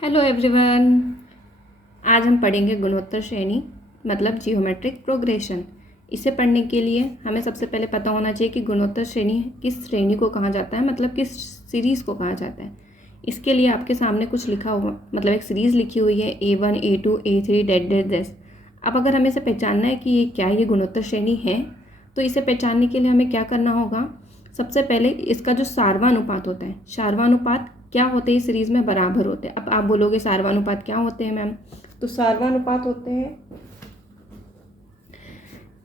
Hello everyone. आज हम पढ़ेंगे गुणोत्तर श्रेणी मतलब जियोमेट्रिक प्रोग्रेशन। इसे पढ़ने के लिए हमें सबसे पहले पता होना चाहिए कि गुणोत्तर श्रेणी किस श्रेणी को कहा जाता है, मतलब किस सीरीज़ को कहा जाता है। इसके लिए आपके सामने कुछ लिखा हुआ, मतलब एक सीरीज़ लिखी हुई है A1 A2 A3 that that dash. अब अगर हमें इसे पहचानना है कि ये गुणोत्तर श्रेणी है, तो इसे पहचानने के लिए हमें क्या करना होगा। सबसे पहले इसका जो सार्वनुपात होता है, सार्वनुपात क्या होते हैं इस सीरीज़ में, बराबर होते हैं। अब आप बोलोगे सार्वनुपात क्या होते हैं मैम, तो सार्वनुपात होते हैं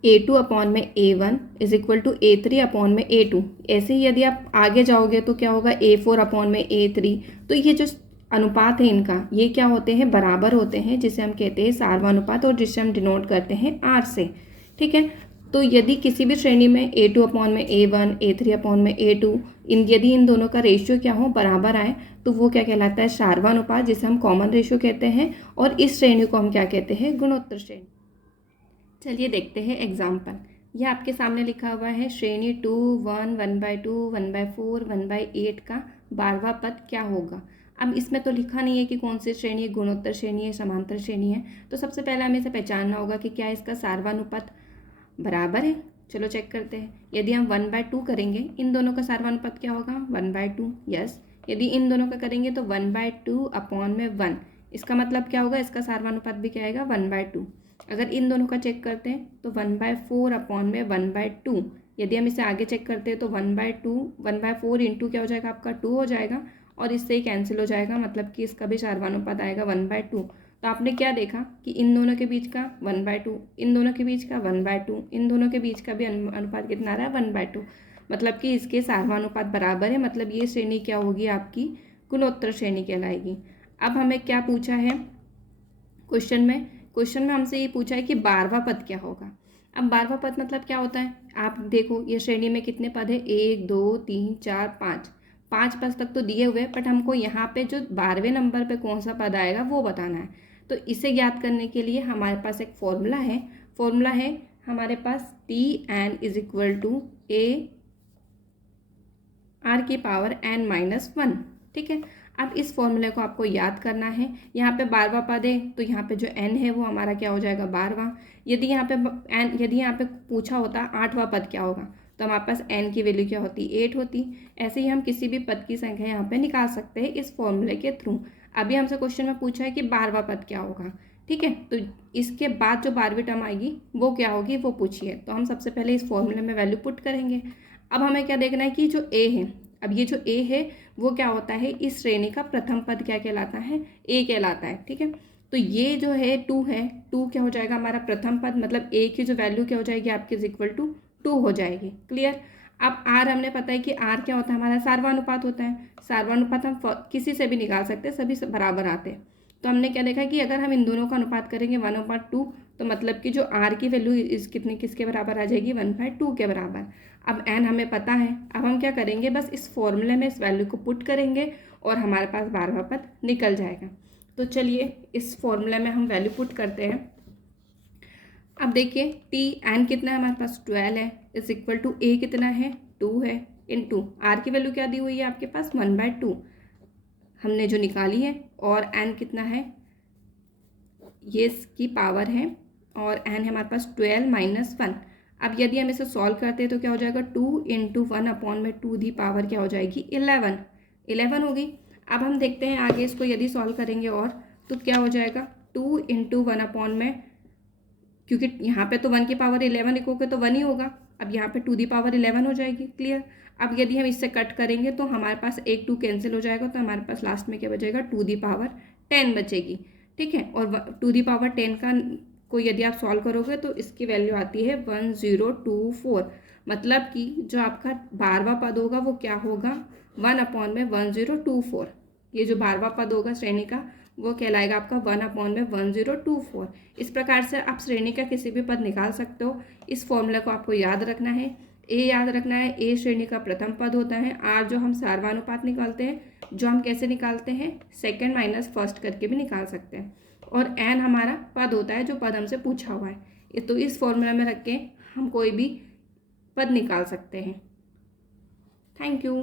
A2 अपॉन में A1 is equal to A3 upon में A2। ऐसे ही यदि आप आगे जाओगे तो क्या होगा, A4 अपॉन में A3। तो ये जो अनुपात है इनका, ये क्या होते हैं, बराबर होते हैं, जिसे हम कहते हैं सार्वनुपात और जिसे हम डिनोट करते हैं R से। ठीक है, तो यदि किसी भी श्रेणी में A2 अपॉन में A1 A3 अपॉन में A2, यदि इन दोनों का रेशियो क्या हो, बराबर आए, तो वो क्या कहलाता है, सार्वनुपात, जिसे हम कॉमन रेशियो कहते हैं। और इस श्रेणी को हम क्या कहते हैं, गुणोत्तर श्रेणी। चलिए देखते हैं एग्जाम्पल। यह आपके सामने लिखा हुआ है श्रेणी 2 1 1/2 1/4 1/8 का 12वां पद क्या होगा। अब इसमें तो लिखा नहीं है कि कौन सी श्रेणी है, गुणोत्तर श्रेणी है, समांतर श्रेणी है। तो सबसे पहले हमें इसे पहचानना होगा कि क्या इसका सार्वनुपात बराबर है। चलो चेक करते हैं। यदि हम 1/2 करेंगे, इन दोनों का सार्वनुपात क्या होगा, 1/2। यस, यदि इन दोनों का करेंगे तो 1/2 अपॉन में 1। इसका मतलब क्या होगा, इसका सार्वनुपात भी क्या आएगा, 1/2। अगर इन दोनों का चेक करते हैं तो 1/4 अपॉन में 1/2। यदि हम इसे आगे चेक करते हैं तो 1/2 1/4 इंटू क्या हो जाएगा, आपका 2 हो जाएगा, और इससे ही कैंसिल हो जाएगा, मतलब कि इसका भी सार्वनुपात आएगा 1/2। तो आपने क्या देखा कि इन दोनों के बीच का 1/2, इन दोनों के बीच का 1/2, इन दोनों के बीच का भी अनुपात कितना आ रहा है, 1/2। मतलब कि इसके सार्वनुपात बराबर है, मतलब ये श्रेणी क्या होगी, आपकी गुणोत्तर श्रेणी कहलाएगी। अब हमें क्या पूछा है क्वेश्चन में हमसे ये पूछा है कि 12वां पद क्या होगा। अब 12वां पद मतलब क्या होता है, आप देखो ये श्रेणी में कितने पद है, 1 2 3 4 5। 5 पद तक तो दिए हुए, बट हमको यहाँ पे जो 12वें नंबर पे कौन सा पद आएगा वो बताना है। तो इसे ज्ञात करने के लिए हमारे पास एक फॉर्मूला है हमारे पास, Tn is equal to A r की पावर n-1। ठीक है, अब इस फॉर्मूले को आपको याद करना है। यहाँ पे 12वां पद है तो यहाँ पे जो n है वो हमारा क्या हो जाएगा, 12वां। यदि यहाँ पे पूछा होता 8वां पद क्या होगा, तो हमारे पास n की वैल्यू क्या होती, 8 होती। ऐसे ही हम किसी भी पद की संख्या यहाँ पे निकाल सकते हैं इस फॉर्मूले के थ्रू। अभी हमसे क्वेश्चन में पूछा है कि 12वां पद क्या होगा। ठीक है, तो इसके बाद जो 12वीं टर्म आएगी वो क्या होगी, वो पूछिए। तो हम सबसे पहले इस फॉर्मूले में वैल्यू पुट करेंगे। अब हमें क्या देखना है कि जो a है, अब ये जो a है वो क्या होता है, इस श्रेणी का प्रथम पद क्या कहलाता है, a कहलाता है। ठीक है, तो ये जो है 2 है, 2 क्या हो जाएगा हमारा प्रथम पद, मतलब a की जो वैल्यू क्या हो जाएगी आपकी, इज इक्वल टू 2 हो जाएगी। क्लियर। अब r हमने पता है कि r क्या होता है, हमारा सार्वनुपात होता है। सार्वनुपात हम किसी से भी निकाल सकते हैं, सभी बराबर आते हैं। तो हमने क्या देखा कि अगर हम इन दोनों का अनुपात करेंगे 1/2, तो मतलब कि जो r की वैल्यू इस किसके बराबर आ जाएगी, 1/2 के बराबर। अब n हमें पता है, अब हम क्या करेंगे, बस इस फॉर्मूले में इस वैल्यू को पुट करेंगे और हमारे पास 12वां पद निकल जाएगा। तो चलिए इस फॉर्मूले में हम वैल्यू पुट करते हैं। अब देखिए Tn कितना है हमारे पास, 12 है, इज इक्वल टू a कितना है, 2 है, इनटू r की वैल्यू क्या दी हुई है आपके पास, 1/2 हमने जो निकाली है, और n कितना है, ये इसकी पावर है, और n है हमारे पास 12 - 1। अब यदि हम इसे सॉल्व करते हैं तो क्या हो जाएगा, 2 × 1 अपॉन में 2 दी पावर क्या हो जाएगी, 11 होगी। अब हम देखते हैं आगे इसको यदि सॉल्व करेंगे और, तो क्या हो जाएगा, 2 × 1 अपॉन में, क्योंकि यहाँ पे तो 1 की पावर 11 लिखोगे तो 1 ही होगा। अब यहाँ पे 2 दी पावर 11 हो जाएगी। क्लियर। अब यदि हम इससे कट करेंगे तो हमारे पास 1 2 कैंसिल हो जाएगा, तो हमारे पास लास्ट में क्या बचेगा, 2 दी पावर 10 बचेगी। ठीक है, और 2 दी पावर 10 का को यदि आप सॉल्व करोगे तो इसकी वैल्यू आती है 1024। मतलब कि जो आपका 12वां पद होगा वो क्या होगा, 1/1024। ये जो 12वां पद होगा श्रेणी का वो कहलाएगा आपका 1/1024। इस प्रकार से आप श्रेणी का किसी भी पद निकाल सकते हो। इस फॉर्मूला को आपको याद रखना है। ए याद रखना है, ए श्रेणी का प्रथम पद होता है। आर जो हम सार्वनुपात निकालते हैं, जो हम कैसे निकालते हैं, सेकंड माइनस फर्स्ट करके भी निकाल सकते हैं। और एन हमारा पद होता है, जो पद हमसे पूछा हुआ है। तो इस फॉर्मूला में रख के हम कोई भी पद निकाल सकते हैं। Thank you.